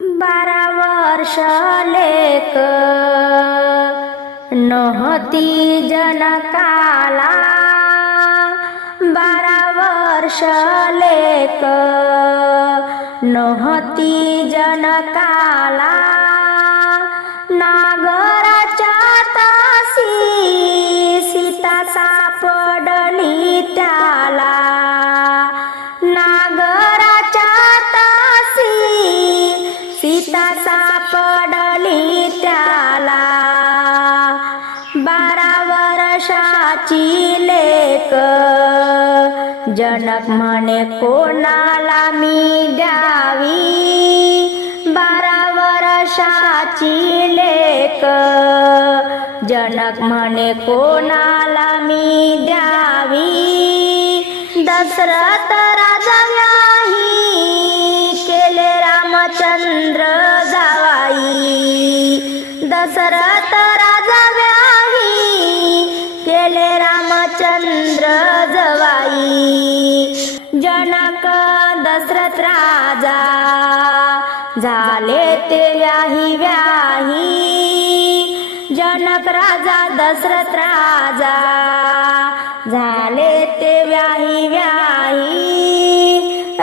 12 वर्ष लेक नव्हती जनकाला, 12 वर्ष लेक नव्हती जनकाला, नागराच्या तासी सीता सापडली त्याला, नागराच्या तासी सीता सापडली त्याला, 12 वर्षाची लेक जनक म्हणे कोणाला मी द्यावी, 12 वर्षाची लेक जनक म्हणे कोणाला मी द्यावी, दशरथ राजा व्याही केले रामचंद्र जावाई, दशरथ राजा व्याही केले रामचंद्र जवाई, जनक दशरथ राजा झाले ते व्याही व्याही, जनक राजा दशरथ राजा झाले ते व्याही व्याही,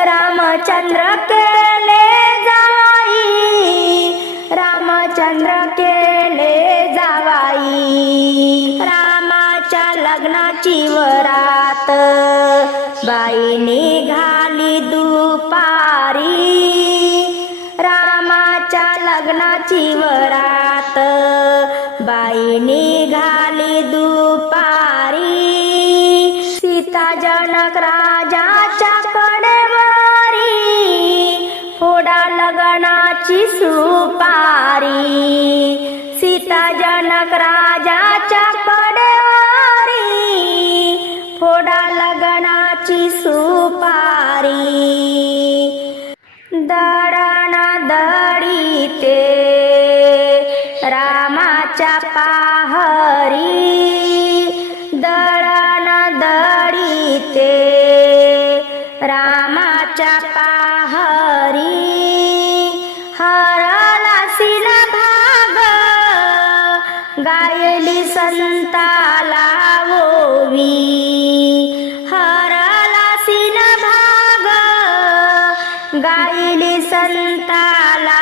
रामचंद्र केले जावाई, रामचंद्र केले जावाई, रामाच्या लग्नाची वरात बाई निघाली दुपारी, रामाच्या लग्नाची वरात बाई निघाली दुपारी, सीता जनक राजाच्या कडेवरी फोडा लग्नाची सुपारी, सीता जनक राजाच्या कडेवरी फोडा लग्नाची सुपारी, दडाना दडी ते रामाच्या पाहरी, दडाना दडी ते रामाच्या पाहरी, हरला सिला भाग गायली संताला ओवी, हरला सिला भाग गायली संताला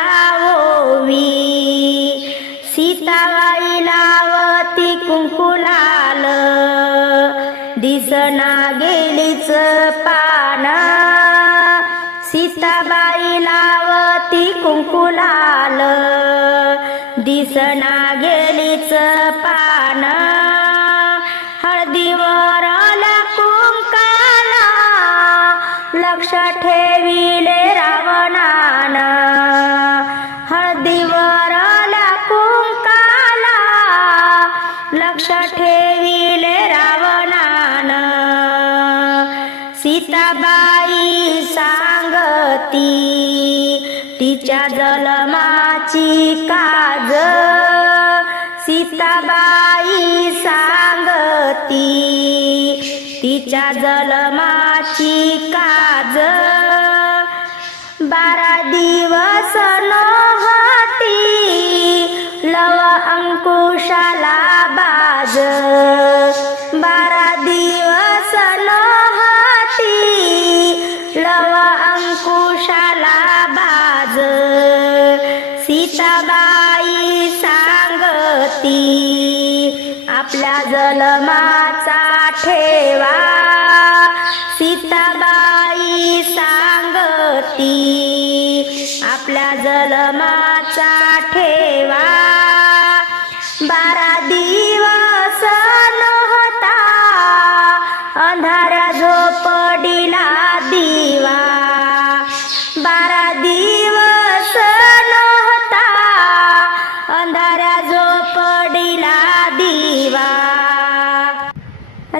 ओवी, सीताबाई लावती कुंकुलाल दिसना गेलीच पान, सीताबाई लावती कुंकुलाल दिसना गेलीच पान, हळदीवरला कुंकाला लक्ष ठेविले रावणान, हळदीवरला कुंकाला लक्ष ठेविले रावणान, सीताबाई सांगती तिच्या जन्माची काज, सीताबाई सांगती तिच्या जन्माची काज, 12 दिवस नव्हती लव अंकुशाला बाज, 12 दिवस नव्हती लव अंकुशाला बाज, सीताबाई सांगती आपल्या जन्माचा ठेवा, सीताबाई सांगती आपल्या जन्माचा ठेवा, 12 दिवस नव्हता अंधाऱ्या झोपडीला दिवा, 12 दिवस नव्हता अंधाऱ्या झोपडीला दिवा,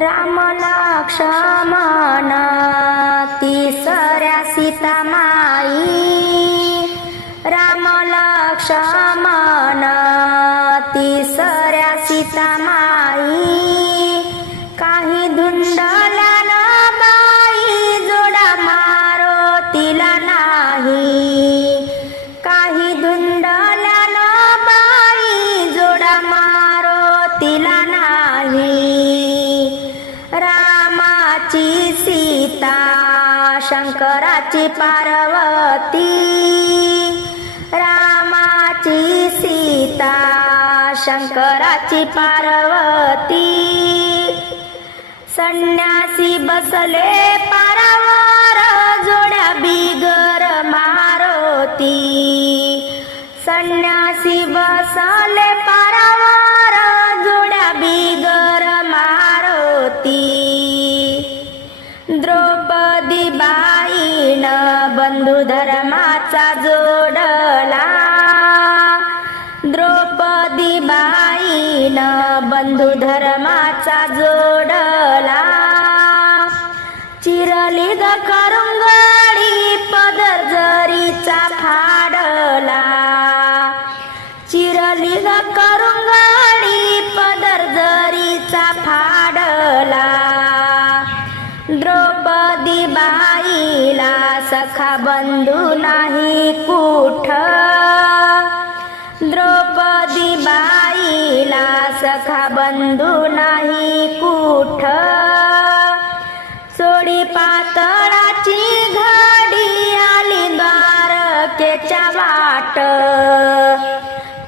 राम लक्ष्मण तिसऱ्या सीता माई, राम लक्ष्मण तिसऱ्या सीता माई, काही धुंडल्या न बाई जोडा मारो तिला नाही, काही पार्वती, रामाची सीता, शंकराची पार्वती. संन्यासी बसले पारावर, जोड्या बिगर मारुती. संन्यासी बसले पारावर, जोड्या बिगर मारुती. द्रौपदी बाईनं बंधू धर्माचा जोडला. द्रौपदी बाईनं बंधू धर्माचा जोडला. चिरली ग करुंगडी, पदर जरीचा फाडला. चिरली ग करुंगडी, पदर जरीचा फाडला. द्रौपदी बाईला सखा बंधू नाही कुठ. द्रौपदी बाईला सखा बंधू नाही कुठ. सोडी पातळाची घडी, आली द्वारकेच्या वाट.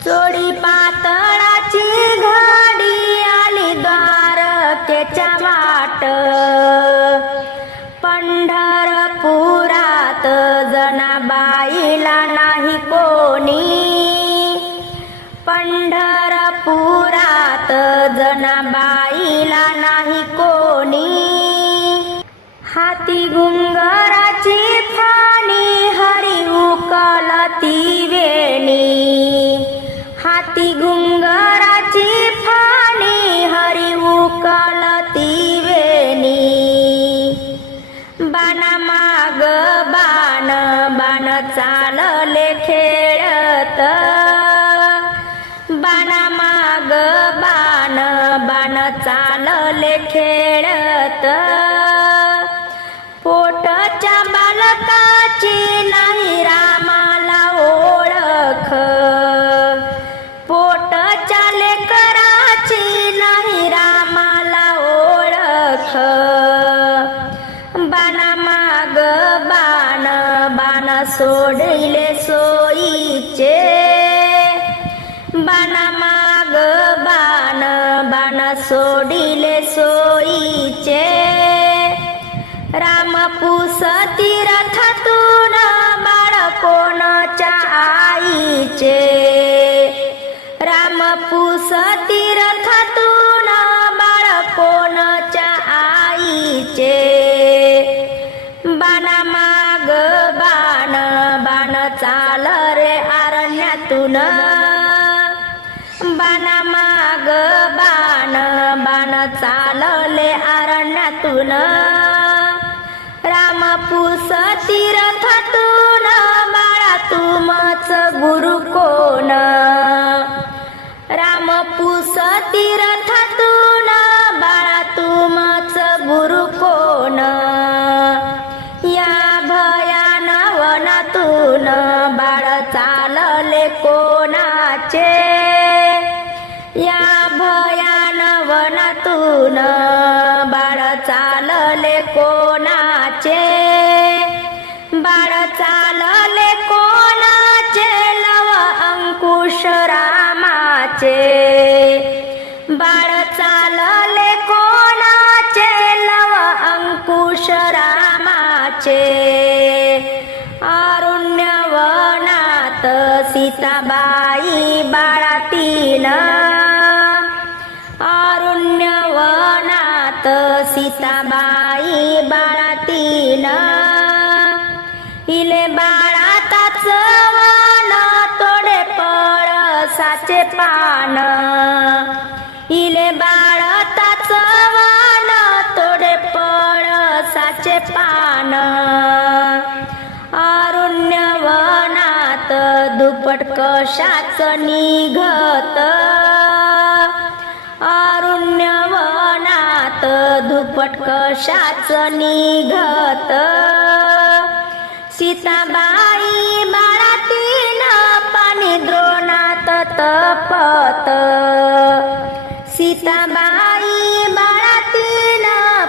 सोडी पातळाची घडी, आली द्वारकेच्या वाट. पंढरपुरात जनाबाईला नाही कोणी. पंढरपुरात जनाबाईला नाही कोणी. हाती घुंगराची फाणी, हरी उकलती वेणी. हाती घुंगराची फाणी, हरी उकलती वेणी. बाणा माग बाण, बाण चालले खेळत. बाणा माग बाण, बाण चालले खेळत. पोटच्या बालकाची नाही रामाला ओळख. पोटच्या लेकराची नाही रामाला ओळख. बाणा माग बाण, बाण सोडिले सोयीचे. बाणा माग बाण, बाण सोडिले सोयीचे. रामपूस तीर्थातून, बाळ कोणच्या आईचे. रामपूस तीर्थातून, बाळ कोणच्या आईचे. बाणा माग बाण, बाण चाल रे अरण्यातून. बाणा माग बाण, बाण चालले अरण्यातून. रामपूस तीर्थातून, बाळा तुमच गुरु कोण. रामपूस तीर्थातून, बाळा तुमच गुरु कोण. या भयान वनातून, बाळ चालले कोणाचे. या भयान वनातून, बाळ चालले कोणाचे. बाळ चालले कोणाचे, लव अंकुश रामाचे. बाळ चालले कोणाचे, लव अंकुश रामाचे. अरण्यवनात सीताबाई बाळातीन. अरण्यवनात सीताबाई बाळातीन. इले बाळाताच वन, तोडे पळसाचे पान. इले बाळाताच वन, तोडे पळसाचे पान. अरण्यवनात दुपट कशाच निघत. अरण्यवनात दुपट कशाच निघत. सीताबाई बाळातीन, पाणी द्रोणात तपत. सीताबाई बाळातीन,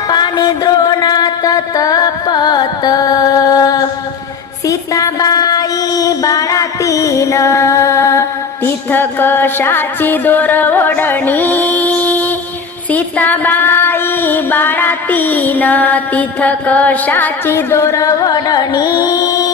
पाणी द्रोणात तपत. सीताबाई बाळातीन तिथ कशाची दोरवडणी सीताबाई बाळातीन तिथ कशाची दोरवडणी